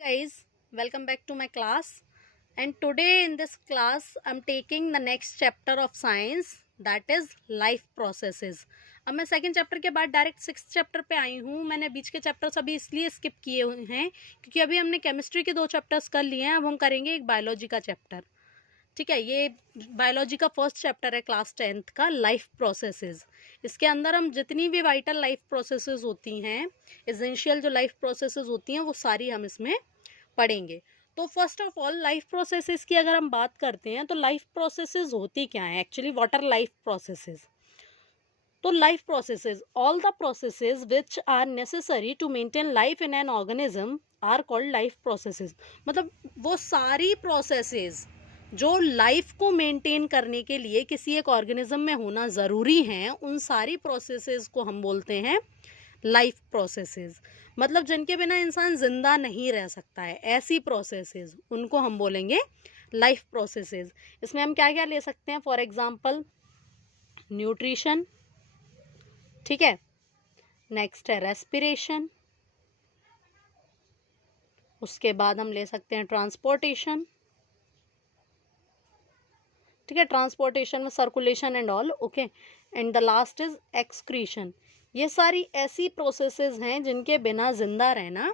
Guys, welcome back to my class. And today in this class I'm taking the next chapter of science, that is life processes. अब मैं second chapter के बाद direct sixth chapter पे आई हूँ. मैंने बीच के chapters अभी इसलिए स्किप किए हुए हैं क्योंकि अभी हमने केमिस्ट्री के 2 चैप्टर्स कर लिए हैं. अब हम करेंगे एक बायोलॉजी का चैप्टर. ठीक है, ये बायोलॉजी का फर्स्ट चैप्टर है क्लास 10th का, लाइफ प्रोसेसेस. इसके अंदर हम जितनी भी वाइटल लाइफ प्रोसेसेस होती हैं, एसेंशियल जो लाइफ प्रोसेसेस होती हैं, वो सारी हम इसमें पढ़ेंगे. तो first of all life processes की अगर हम बात करते हैं तो लाइफ प्रोसेसेस होती क्या है actually, what are life processes. तो life processes, all the processes which are necessary to maintain life in an organism are called life processes. मतलब वो सारी प्रोसेसेस जो लाइफ को मेंटेन करने के लिए किसी एक ऑर्गेनिज्म में होना ज़रूरी है, उन सारी प्रोसेसेस को हम बोलते हैं लाइफ प्रोसेसेस. मतलब जिनके बिना इंसान जिंदा नहीं रह सकता है, ऐसी प्रोसेसेस उनको हम बोलेंगे लाइफ प्रोसेसेस. इसमें हम क्या क्या ले सकते हैं, फॉर एग्जांपल न्यूट्रिशन, ठीक है, नेक्स्ट है रेस्पिरेशन, उसके बाद हम ले सकते हैं ट्रांसपोर्टेशन, ठीक है, ट्रांसपोर्टेशन में circulation and all, okay, and the last is excretion. ये सारी ऐसी प्रोसेसेस हैं जिनके बिना जिंदा रहना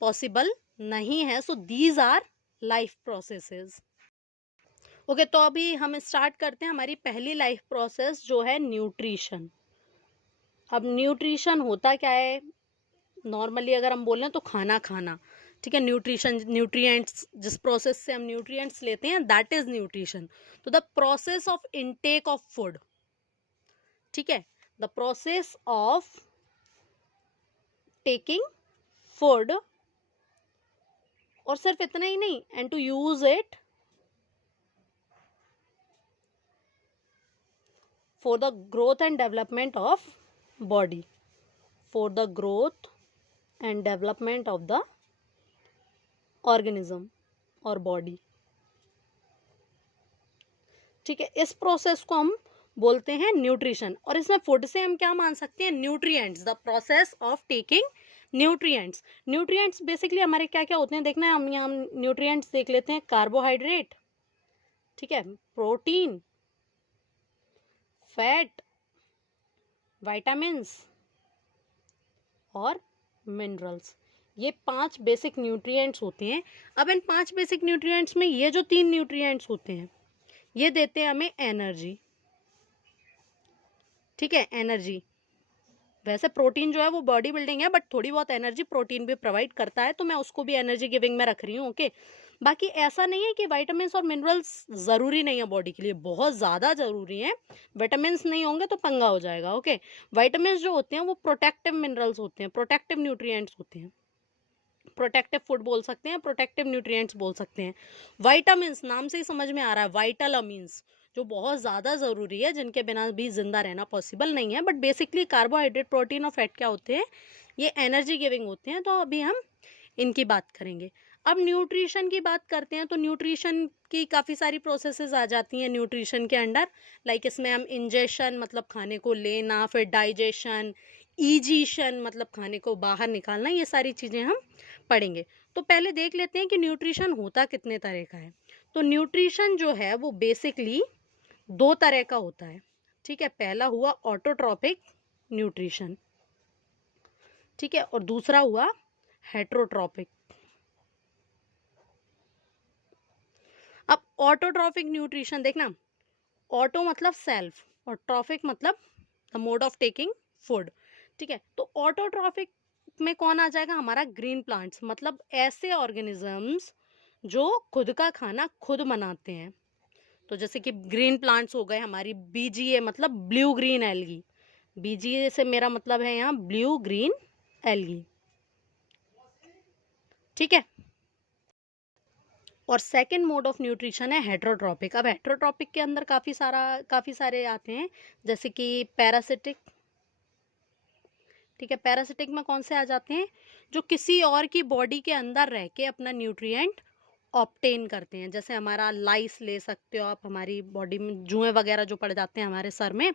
पॉसिबल नहीं है. So these are life processes. Okay, तो अभी हम स्टार्ट करते हैं हमारी पहली लाइफ प्रोसेस जो है न्यूट्रिशन. अब न्यूट्रिशन होता क्या है, नॉर्मली अगर हम बोलें तो खाना खाना, ठीक है. न्यूट्रिशन, न्यूट्रिएंट्स, जिस प्रोसेस से हम न्यूट्रिएंट्स लेते हैं दैट इज न्यूट्रिशन. तो the process of intake of food, ठीक है, the process of taking food, और सिर्फ इतना ही नहीं, and to use it for the growth and development of body, for the growth and development of the organism और body, ठीक है. इस प्रोसेस को हम बोलते हैं न्यूट्रिशन. और इसमें फूड से हम क्या मान सकते हैं, nutrients, the process of taking nutrients. Nutrients basically हमारे क्या क्या होते हैं देखना है, हम यहाँ न्यूट्रिएंट्स देख लेते हैं. कार्बोहाइड्रेट, ठीक है, प्रोटीन, फैट, विटामिन्स और मिनरल्स. ये 5 बेसिक न्यूट्रिएंट्स होते हैं. अब इन 5 बेसिक न्यूट्रिएंट्स में ये जो 3 न्यूट्रिएंट्स होते हैं ये देते हैं हमें एनर्जी, ठीक है, एनर्जी. वैसे प्रोटीन जो है वो बॉडी बिल्डिंग है, बट थोड़ी बहुत एनर्जी प्रोटीन भी प्रोवाइड करता है, तो मैं उसको भी एनर्जी गिविंग में रख रही हूँ, ओके. बाकी ऐसा नहीं है कि विटामिन्स और मिनरल्स ज़रूरी नहीं है बॉडी के लिए, बहुत ज़्यादा ज़रूरी है. विटामिन्स नहीं होंगे तो पंगा हो जाएगा, ओके. विटामिन्स जो होते हैं वो प्रोटेक्टिव मिनरल्स होते हैं, प्रोटेक्टिव न्यूट्रिएंट्स होते हैं, प्रोटेक्टिव फूड बोल सकते हैं, प्रोटेक्टिव न्यूट्रिएंट्स बोल सकते हैं. विटामिन्स नाम से ही समझ में आ रहा है, वाइटल अमीन्स, जो बहुत ज़्यादा ज़रूरी है, जिनके बिना भी जिंदा रहना पॉसिबल नहीं है. बट बेसिकली कार्बोहाइड्रेट, प्रोटीन और फैट क्या होते हैं, ये एनर्जी गिविंग होते हैं. तो अभी हम इनकी बात करेंगे. अब न्यूट्रिशन की बात करते हैं तो न्यूट्रिशन की काफ़ी सारी प्रोसेसेस आ जाती हैं न्यूट्रिशन के अंडर. लाइक इसमें हम इंजेशन मतलब खाने को लेना, फिर डाइजेशन, ईजीशन मतलब खाने को बाहर निकालना, ये सारी चीज़ें हम पढ़ेंगे. तो पहले देख लेते हैं कि न्यूट्रिशन होता कितने तरह का है. तो न्यूट्रिशन जो है वो बेसिकली 2 तरह का होता है, ठीक है. पहला हुआ ऑटोट्रॉपिक न्यूट्रिशन, ठीक है, और दूसरा हुआ हेट्रोट्रॉपिक. अब ऑटोट्रॉपिक न्यूट्रिशन देखना, ऑटो मतलब सेल्फ और ट्रॉफिक मतलब the mode of taking food, ठीक है. तो ऑटोट्रॉपिक में कौन आ जाएगा, हमारा ग्रीन प्लांट्स, मतलब ऐसे ऑर्गेनिजम्स जो खुद का खाना खुद बनाते हैं. तो जैसे कि ग्रीन प्लांट्स हो गए हमारी बीजीए, मतलब ब्लू ग्रीन एल्गी. बीजीए से मेरा मतलब है यहाँ ब्लू ग्रीन एल्गी, ठीक है. और सेकंड मोड ऑफ न्यूट्रिशन है हेट्रोट्रॉपिक. अब हेट्रोट्रॉपिक के अंदर काफ़ी सारे आते हैं, जैसे कि पैरासिटिक, ठीक है. पैरासिटिक में कौन से आ जाते हैं, जो किसी और की बॉडी के अंदर रह के अपना न्यूट्रिएंट ऑब्टेन करते हैं. जैसे हमारा लाइस ले सकते हो आप, हमारी बॉडी में जुएं वगैरह जो पड़ जाते हैं हमारे सर में,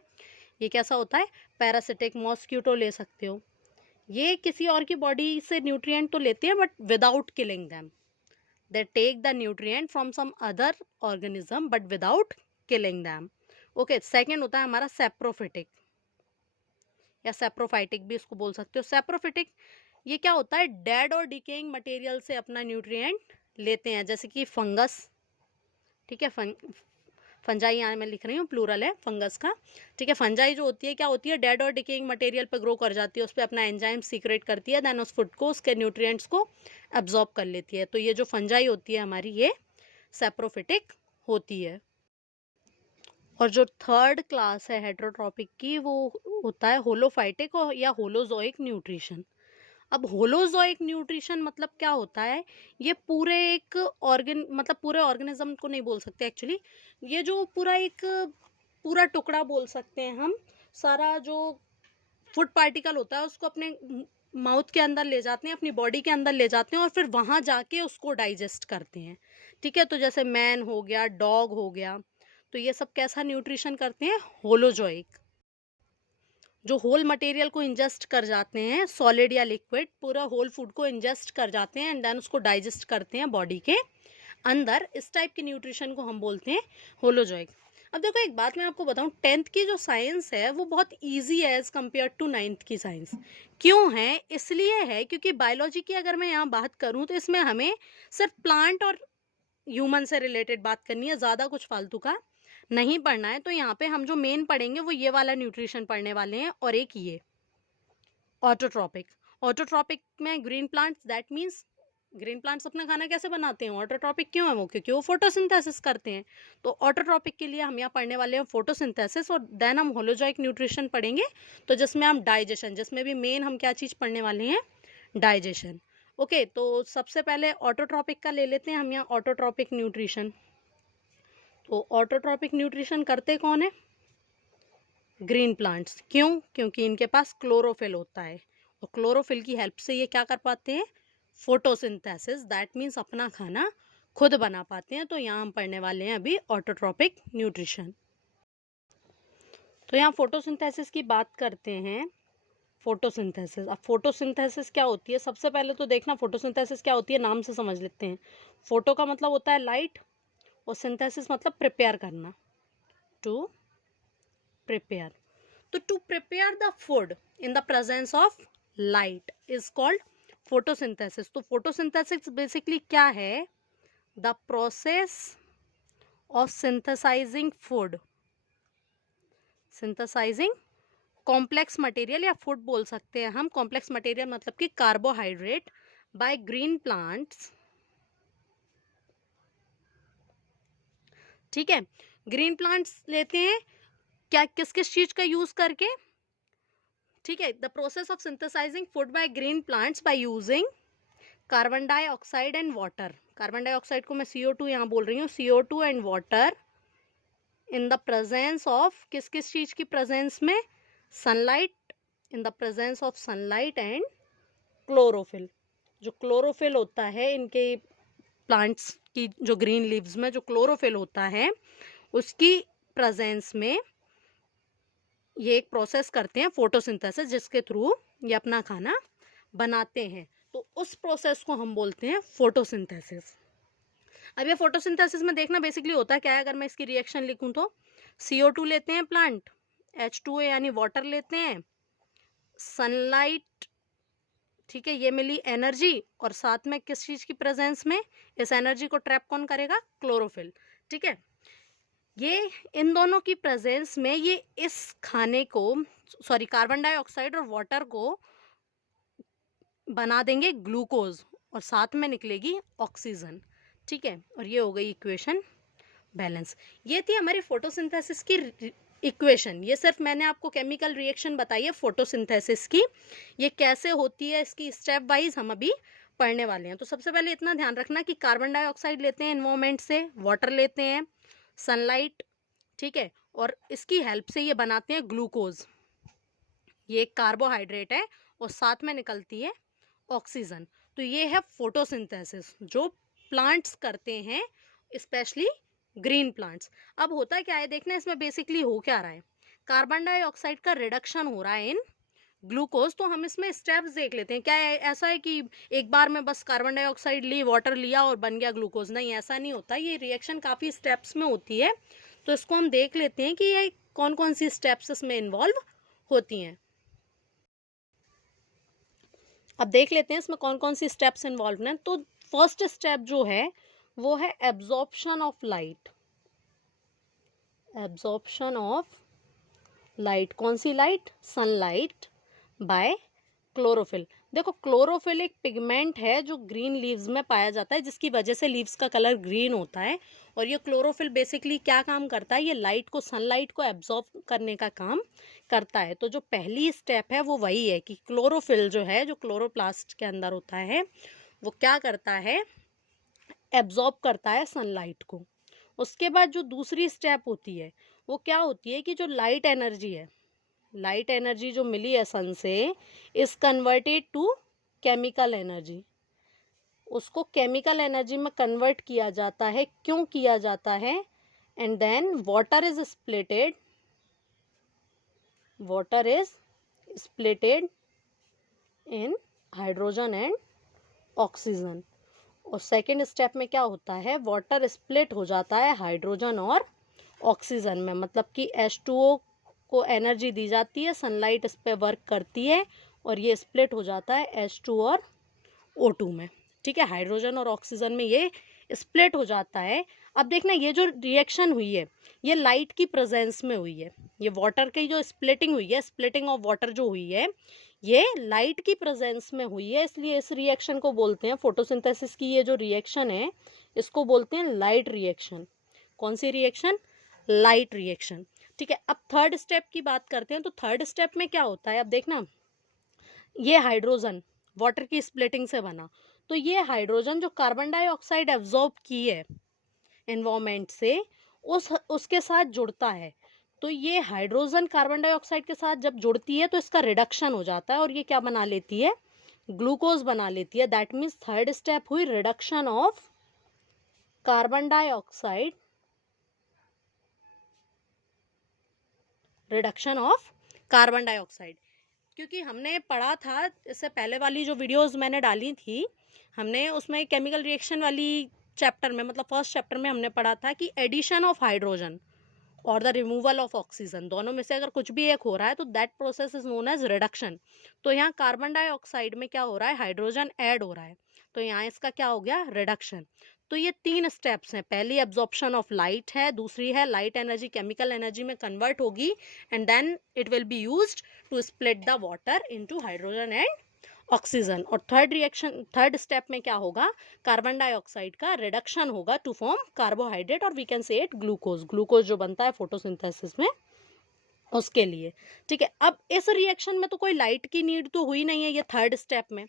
ये कैसा होता है, पैरासिटिक. मॉस्क्यूटो ले सकते हो, ये किसी और की बॉडी से न्यूट्रिएंट तो लेते हैं but without killing them, they take the nutrient from some other organism but without killing them. Okay, second होता है हमारा सेप्रोफिटिक या सेप्रोफाइटिक भी इसको बोल सकते हो। सेप्रोफिटिक ये क्या होता है, डेड और डिकेइंग मटेरियल से अपना न्यूट्रिएंट लेते हैं, जैसे कि फंगस, ठीक है, फंजाई यहाँ मैं लिख रही हूँ, प्लूरल है फंगस का, ठीक है। फंजाई जो होती है क्या होती है, डेड और डिकेइंग मटेरियल पे ग्रो कर जाती है, उस पर अपना एंजाइम सीक्रेट करती है, देन उस फूड को, उसके न्यूट्रिएंट्स को एब्जॉर्ब कर लेती है। तो ये जो फंजाई होती है हमारी, ये सेप्रोफिटिक होती है। और जो थर्ड क्लास है हेटेरोट्रॉपिक की, वो होता है होलोफाइटिक या होलोजोइक न्यूट्रिशन। अब होलोजोइक न्यूट्रिशन मतलब क्या होता है, ये पूरे एक ऑर्गन, मतलब पूरे ऑर्गेनिज्म को नहीं बोल सकते एक्चुअली, ये जो पूरा टुकड़ा बोल सकते हैं हम, सारा जो फूड पार्टिकल होता है उसको अपने माउथ के अंदर ले जाते हैं, अपनी बॉडी के अंदर ले जाते हैं और फिर वहाँ जाके उसको डाइजेस्ट करते हैं, ठीक है। तो जैसे मैन हो गया, डॉग हो गया, तो ये सब कैसा न्यूट्रिशन करते हैं, होलोजोइक। जो होल मटेरियल को इंजेस्ट कर जाते हैं, सॉलिड या लिक्विड, पूरा होल फूड को इंजेस्ट कर जाते हैं एंड देन उसको डाइजेस्ट करते हैं बॉडी के अंदर, इस टाइप की न्यूट्रिशन को हम बोलते हैं होलोजोइक। अब देखो एक बात मैं आपको बताऊं, 10th की जो साइंस है वो बहुत इजी है एज कम्पेयर टू 9th की साइंस। क्यों है, इसलिए है क्योंकि बायोलॉजी की अगर मैं यहाँ बात करूँ तो इसमें हमें सिर्फ प्लांट और ह्यूमन से रिलेटेड बात करनी है, ज़्यादा कुछ फालतू का नहीं पढ़ना है। तो यहाँ पे हम जो मेन पढ़ेंगे वो ये वाला न्यूट्रिशन पढ़ने वाले हैं, और एक ये ऑटोट्रॉपिक। ऑटोट्रॉपिक में green plants, that means green plants अपना खाना कैसे बनाते हैं, ऑटोट्रॉपिक क्यों है वो, क्योंकि वो फोटोसिंथेसिस करते हैं। तो ऑटोट्रॉपिक के लिए हम यहाँ पढ़ने वाले हैं फोटोसिंथेसिस, और देन हम होलोजोइक न्यूट्रिशन पढ़ेंगे, तो जिसमें हम डाइजेशन, जिसमें भी मेन हम क्या चीज़ पढ़ने वाले हैं, डाइजेशन। ओके, तो सबसे पहले ऑटोट्रॉपिक का ले लेते हैं हम यहाँ, ऑटोट्रॉपिक न्यूट्रिशन। तो ऑटोट्रॉपिक न्यूट्रिशन करते कौन है, ग्रीन प्लांट्स। क्यों, क्योंकि इनके पास क्लोरोफिल होता है, और क्लोरोफिल की हेल्प से ये क्या कर पाते हैं, फोटोसिंथेसिस, दैट मीन्स अपना खाना खुद बना पाते हैं। तो यहाँ हम पढ़ने वाले हैं अभी ऑटोट्रॉपिक न्यूट्रिशन। तो यहाँ फोटोसिंथेसिस की बात करते हैं। फोटोसिंथेसिस, अब फोटोसिंथेसिस क्या होती है, सबसे पहले तो देखना फोटोसिंथेसिस क्या होती है, नाम से समझ लेते हैं। फोटो का मतलब होता है लाइट, और सिंथेसिस मतलब प्रिपेयर करना, टू प्रिपेयर। तो to prepare the food in the presence of light is called photosynthesis. तो फोटोसिंथेसिस बेसिकली क्या है, the process of synthesizing food, synthesizing complex material, या फूड बोल सकते हैं हम, कॉम्प्लेक्स मटेरियल मतलब कि कार्बोहाइड्रेट, बाय ग्रीन प्लांट्स, ठीक है। ग्रीन प्लांट्स लेते हैं क्या, किस किस चीज का यूज करके, ठीक है, the process of synthesizing food by green plants by using carbon dioxide and water. Carbon dioxide को मैं CO2 यहाँ बोल रही हूँ, CO2 and water in the presence of, किस किस चीज की प्रेजेंस में, sunlight, in the presence of sunlight and chlorophyll. जो क्लोरोफिल होता है इनके प्लांट्स की, जो ग्रीन लीव्स में जो क्लोरोफिल होता है, उसकी प्रेजेंस में ये एक प्रोसेस करते हैं फोटोसिंथेसिस, जिसके थ्रू ये अपना खाना बनाते हैं। तो उस प्रोसेस को हम बोलते हैं फोटोसिंथेसिस। अब ये फोटोसिंथेसिस में देखना बेसिकली होता है क्या है, अगर मैं इसकी रिएक्शन लिखूं तो CO2 लेते हैं प्लांट, H2O यानी वाटर लेते हैं, सनलाइट, ठीक है, ये मिली एनर्जी, और साथ में किस चीज की प्रेजेंस में, इस एनर्जी को ट्रैप कौन करेगा, क्लोरोफिल, ठीक है। ये इन दोनों की प्रेजेंस में ये इस खाने को, सॉरी, कार्बन डाइऑक्साइड और वाटर को बना देंगे ग्लूकोज, और साथ में निकलेगी ऑक्सीजन, ठीक है। और ये हो गई इक्वेशन बैलेंस। ये थी हमारी फोटोसिंथेसिस की इक्वेशन। ये सिर्फ मैंने आपको केमिकल रिएक्शन बताई है फोटोसिंथेसिस की, ये कैसे होती है इसकी स्टेप वाइज हम अभी पढ़ने वाले हैं। तो सबसे पहले इतना ध्यान रखना कि कार्बन डाइऑक्साइड लेते हैं एनवायरमेंट से, वाटर लेते हैं, सनलाइट, ठीक है, और इसकी हेल्प से ये बनाते हैं ग्लूकोज, ये एक कार्बोहाइड्रेट है, और साथ में निकलती है ऑक्सीजन। तो ये है फोटोसिंथेसिस जो प्लांट्स करते हैं, स्पेशली ग्रीन प्लांट्स। अब होता क्या है देखना, इसमें बेसिकली हो क्या रहा है, कार्बन डाइऑक्साइड का रिडक्शन हो रहा है इन ग्लूकोज। तो हम इसमें स्टेप्स देख लेते हैं। क्या ऐसा है कि एक बार में बस कार्बन डाइऑक्साइड ली, वाटर लिया और बन गया ग्लूकोज? नहीं, ऐसा नहीं होता। ये रिएक्शन काफ़ी स्टेप्स में होती है। तो इसको हम देख लेते हैं कि ये कौन कौन सी स्टेप्स इसमें इन्वॉल्व होती हैं। अब देख लेते हैं इसमें कौन कौन सी स्टेप्स इन्वॉल्व हैं। तो फर्स्ट स्टेप जो है वो है absorption of light. Absorption of light, कौन सी लाइट? Sunlight bye chlorophyll. देखो, क्लोरोफिल एक पिगमेंट है जो ग्रीन लीव्स में पाया जाता है, जिसकी वजह से लीव्स का कलर ग्रीन होता है। और ये क्लोरोफिल बेसिकली क्या काम करता है? ये लाइट को, सनलाइट को एब्जॉर्ब करने का काम करता है। तो जो पहली स्टेप है वो वही है कि क्लोरोफिल जो है, जो क्लोरोप्लास्ट के अंदर होता है, वो क्या करता है? एब्जॉर्ब करता है सनलाइट को। उसके बाद जो दूसरी स्टेप होती है वो क्या होती है कि जो लाइट एनर्जी है, लाइट एनर्जी जो मिली है सन से, is converted to chemical energy. उसको केमिकल एनर्जी में कन्वर्ट किया जाता है। क्यों किया जाता है? And then water is splitted, water is splitted in hydrogen and oxygen. और सेकेंड स्टेप में क्या होता है? वाटर स्प्लिट हो जाता है हाइड्रोजन और ऑक्सीजन में। मतलब कि H2O को एनर्जी दी जाती है, सनलाइट इस पर वर्क करती है और ये स्प्लिट हो जाता है H2 और O2 में। ठीक है, हाइड्रोजन और ऑक्सीजन में ये स्प्लिट हो जाता है। अब देखना, ये जो रिएक्शन हुई है ये लाइट की प्रेजेंस में हुई है। ये वाटर की जो स्प्लिटिंग हुई है, स्प्लिटिंग ऑफ वाटर जो हुई है, ये लाइट की प्रेजेंस में हुई है। इसलिए इस रिएक्शन को बोलते हैं, फोटोसिंथेसिस की ये जो रिएक्शन है इसको बोलते हैं लाइट रिएक्शन। कौन सी रिएक्शन? Light reaction. ठीक है, अब थर्ड स्टेप की बात करते हैं। तो थर्ड स्टेप में क्या होता है? अब देखना, ये हाइड्रोजन वाटर की स्प्लिटिंग से बना, तो ये हाइड्रोजन जो कार्बन डाइऑक्साइड एब्जॉर्ब की है एनवायरमेंट से, उसके साथ जुड़ता है। तो ये हाइड्रोजन कार्बन डाइऑक्साइड के साथ जब जुड़ती है तो इसका रिडक्शन हो जाता है और ये क्या बना लेती है? ग्लूकोज बना लेती है। दैट मीन्स थर्ड स्टेप हुई reduction of carbon dioxide, reduction of carbon dioxide. क्योंकि हमने पढ़ा था, इससे पहले वाली जो वीडियोस मैंने डाली थी, हमने उसमें केमिकल रिएक्शन वाली चैप्टर में, मतलब फर्स्ट चैप्टर में हमने पढ़ा था कि एडिशन ऑफ हाइड्रोजन और द रिमूवल ऑफ ऑक्सीजन, दोनों में से अगर कुछ भी एक हो रहा है तो that process is known as reduction. तो यहाँ कार्बन डाइऑक्साइड में क्या हो रहा है? हाइड्रोजन ऐड हो रहा है, तो यहाँ इसका क्या हो गया? रिडक्शन। तो ये तीन स्टेप्स हैं। पहली एब्जॉर्प्शन ऑफ लाइट है, दूसरी है लाइट एनर्जी केमिकल एनर्जी में कन्वर्ट होगी, and then it will be used to split the water into hydrogen and oxygen. और थर्ड रिएक्शन, थर्ड स्टेप में क्या होगा? कार्बन डाइऑक्साइड का रिडक्शन होगा टू फॉर्म कार्बोहाइड्रेट, और we can say it glucose. Glucose जो बनता है फोटोसिंथेसिस में, उसके लिए। ठीक है, अब इस रिएक्शन में तो कोई लाइट की नीड तो हुई नहीं है, ये थर्ड स्टेप में।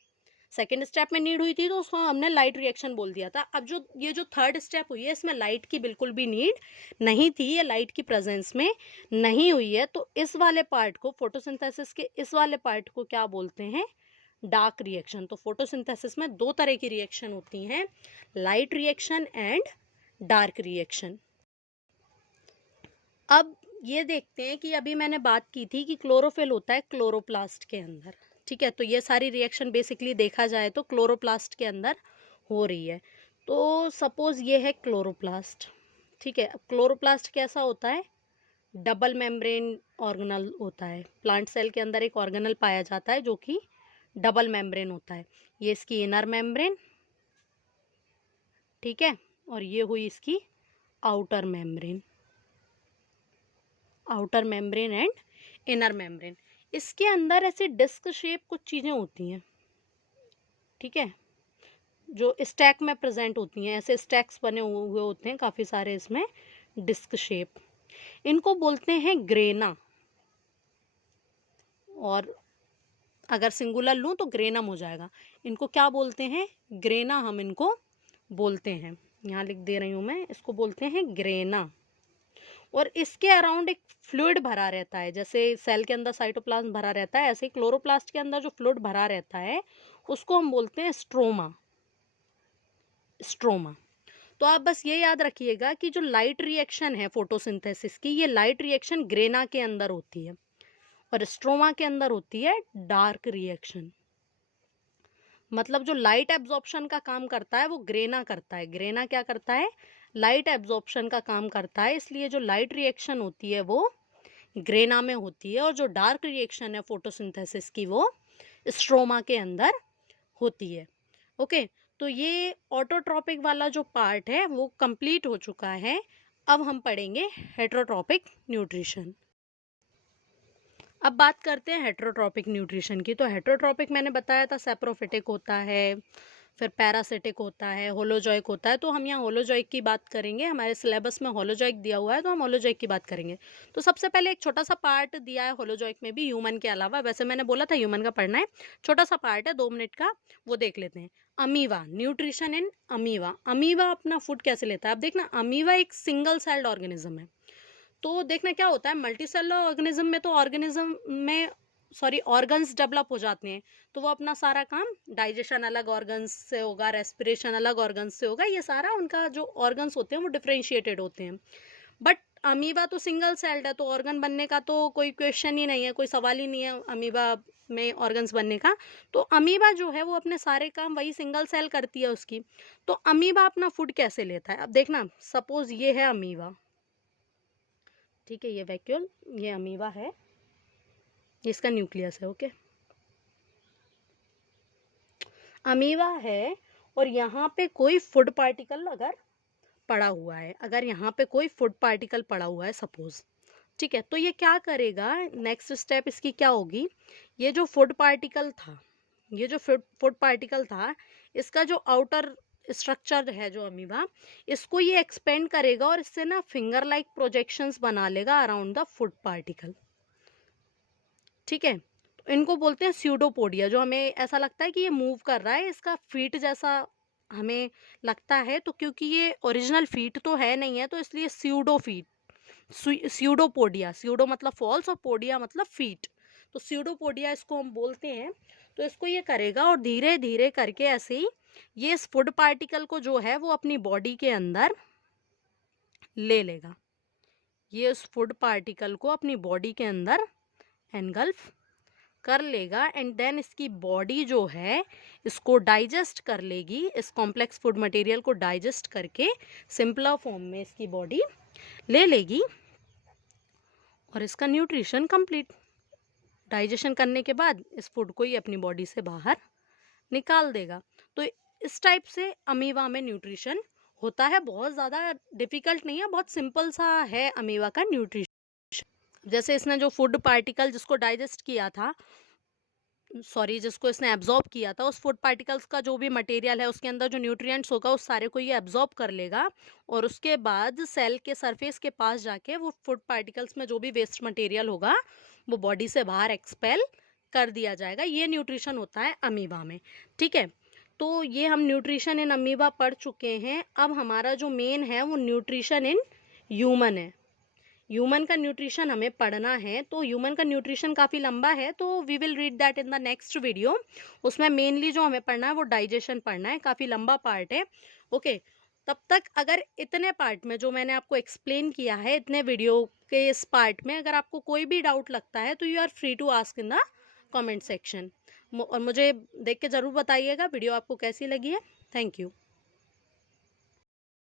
सेकेंड स्टेप में नीड हुई थी तो उसको हमने लाइट रिएक्शन बोल दिया था। अब जो ये जो थर्ड स्टेप हुई है इसमें लाइट की बिल्कुल भी नीड नहीं थी, ये लाइट की प्रेजेंस में नहीं हुई है। तो इस वाले पार्ट को, फोटोसिंथेसिस के इस वाले पार्ट को क्या बोलते हैं? Dark reaction. तो फोटोसिंथेसिस में दो तरह की रिएक्शन होती हैं, light reaction and dark reaction. अब ये देखते हैं कि अभी मैंने बात की थी कि क्लोरोफिल होता है क्लोरोप्लास्ट के अंदर। ठीक है, तो ये सारी रिएक्शन बेसिकली देखा जाए तो क्लोरोप्लास्ट के अंदर हो रही है। तो सपोज ये है क्लोरोप्लास्ट। ठीक है, अब क्लोरोप्लास्ट कैसा होता है? डबल मेम्ब्रेन ऑर्गेनल होता है। प्लांट सेल के अंदर एक ऑर्गेनल पाया जाता है जो कि डबल मेम्ब्रेन होता है। ये इसकी इनर मेम्ब्रेन, ठीक है, और ये हुई इसकी outer membrane, outer membrane and inner membrane. इसके अंदर ऐसे डिस्क शेप कुछ चीज़ें होती हैं, ठीक है, जो स्टैक में प्रेजेंट होती हैं। ऐसे स्टैक्स बने हुए होते हैं काफ़ी सारे इसमें, डिस्क शेप। इनको बोलते हैं ग्रेना, और अगर सिंगुलर लूँ तो ग्रेनम हो जाएगा। इनको क्या बोलते हैं? ग्रेना हम इनको बोलते हैं। यहाँ लिख दे रही हूँ मैं, इसको बोलते हैं ग्रेना। और इसके अराउंड एक फ्लूइड भरा रहता है, जैसे सेल के अंदर साइटोप्लाज्म भरा रहता है, ऐसे ही क्लोरोप्लास्ट के अंदर जो फ्लूइड भरा रहता है उसको हम बोलते हैं स्ट्रोमा। स्ट्रोमा। तो आप बस ये याद रखिएगा कि जो लाइट रिएक्शन है फोटोसिंथेसिस की, ये लाइट रिएक्शन ग्रेना के अंदर होती है, और स्ट्रोमा के अंदर होती है डार्क रिएक्शन। मतलब जो लाइट एब्जॉर्प्शन का काम करता है वो ग्रेना करता है। ग्रेना क्या करता है? लाइट एब्जॉर्प्शन का काम करता है, इसलिए जो लाइट रिएक्शन होती है वो ग्रेना में होती है, और जो डार्क रिएक्शन है फोटोसिंथेसिस की वो स्ट्रोमा के अंदर होती है। ओके, तो ये ऑटोट्रॉपिक वाला जो पार्ट है वो कंप्लीट हो चुका है। अब हम पढ़ेंगे हेटरोट्रॉपिक न्यूट्रिशन। अब बात करते हैं हेटरोट्रॉपिक न्यूट्रिशन की। तो हेटरोट्रॉपिक मैंने बताया था सैप्रोफिटिक होता है, फिर पैरासिटिक होता है, होलोजॉइक होता है। तो हम यहाँ होलोजॉइक की बात करेंगे, हमारे सिलेबस में होलोजॉइक दिया हुआ है तो हम होलोजॉइक की बात करेंगे। तो सबसे पहले एक छोटा सा पार्ट दिया है होलोजॉइक में भी, ह्यूमन के अलावा। वैसे मैंने बोला था ह्यूमन का पढ़ना है, छोटा सा पार्ट है 2 मिनट का, वो देख लेते हैं। Amoeba, nutrition in amoeba. Amoeba अपना फूड कैसे लेता है? अब देखना, अमीवा एक सिंगल सेल्ड ऑर्गेनिज्म है। तो देखना क्या होता है, मल्टी सेलुलर ऑर्गेनिज्म में तो ऑर्गन्स डेवलप हो जाते हैं, तो वो अपना सारा काम, डाइजेशन अलग ऑर्गन्स से होगा, रेस्पिरेशन अलग ऑर्गन्स से होगा, ये सारा उनका जो ऑर्गन्स होते हैं वो डिफरेंशिएटेड होते हैं। बट अमीबा तो सिंगल सेल्ड है, तो ऑर्गन बनने का तो कोई क्वेश्चन ही नहीं है, कोई सवाल ही नहीं है अमीबा में ऑर्गन्स बनने का। तो अमीबा जो है वो अपने सारे काम वही सिंगल सेल करती है उसकी। तो अमीबा अपना फूड कैसे लेता है? अब देखना, सपोज ये है अमीबा, ठीक है, ये वैक्यूल, ये अमीबा है, इसका न्यूक्लियस है। ओके, अमीबा है और यहाँ पे कोई फूड पार्टिकल अगर पड़ा हुआ है, अगर यहाँ पे कोई फूड पार्टिकल पड़ा हुआ है सपोज, ठीक है, तो ये क्या करेगा, नेक्स्ट स्टेप इसकी क्या होगी, ये जो फूड पार्टिकल था, ये जो फूड पार्टिकल था, इसका जो आउटर स्ट्रक्चर है जो अमीबा, इसको ये एक्सपेंड करेगा और इससे ना फिंगर लाइक प्रोजेक्शंस बना लेगा अराउंड द फूड पार्टिकल। ठीक है, तो इनको बोलते हैं स्यूडोपोडिया। जो हमें ऐसा लगता है कि ये मूव कर रहा है, इसका फीट जैसा हमें लगता है, तो क्योंकि ये ओरिजिनल फीट तो है नहीं है, तो इसलिए स्यूडो फीट, स्यूडोपोडिया, स्यूडो मतलब फॉल्स और पोडिया मतलब फीट, तो स्यूडोपोडिया इसको हम बोलते हैं। तो इसको ये करेगा और धीरे धीरे करके ऐसे ही ये इस फूड पार्टिकल को जो है वो अपनी बॉडी के अंदर ले लेगा, ये उस फूड पार्टिकल को अपनी बॉडी के अंदर एनगल्फ कर लेगा, एंड देन इसकी बॉडी जो है इसको डाइजेस्ट कर लेगी, इस कॉम्प्लेक्स फूड मटेरियल को डाइजेस्ट करके सिंपलर फॉर्म में इसकी बॉडी ले लेगी और इसका न्यूट्रिशन कंप्लीट। डाइजेशन करने के बाद इस फूड को ये अपनी बॉडी से बाहर निकाल देगा। तो इस टाइप से अमीबा में न्यूट्रिशन होता है, बहुत ज़्यादा डिफिकल्ट नहीं है, बहुत सिंपल सा है अमीबा का न्यूट्रिशन। जैसे इसने जो फूड पार्टिकल जिसको डाइजेस्ट किया था, जिसको इसने एब्जॉर्ब किया था, उस फूड पार्टिकल्स का जो भी मटेरियल है उसके अंदर जो न्यूट्रिएंट्स होगा उस सारे को ये एब्जॉर्ब कर लेगा, और उसके बाद सेल के सरफेस के पास जाके वो फूड पार्टिकल्स में जो भी वेस्ट मटेरियल होगा वो बॉडी से बाहर एक्सपेल कर दिया जाएगा। ये न्यूट्रिशन होता है अमीबा में। ठीक है, तो ये हम न्यूट्रिशन इन अमीबा पढ़ चुके हैं। अब हमारा जो मेन है वो न्यूट्रिशन इन ह्यूमन है। ह्यूमन का न्यूट्रिशन हमें पढ़ना है, तो ह्यूमन का न्यूट्रिशन काफ़ी लंबा है, तो we will read that in the next video. उसमें मेनली जो हमें पढ़ना है वो डाइजेशन पढ़ना है, काफ़ी लंबा पार्ट है। ओके, तब तक अगर इतने पार्ट में जो मैंने आपको एक्सप्लेन किया है, इतने वीडियो के इस पार्ट में अगर आपको कोई भी डाउट लगता है तो you are free to ask in the comment section, और मुझे देख के ज़रूर बताइएगा वीडियो आपको कैसी लगी है। Thank you.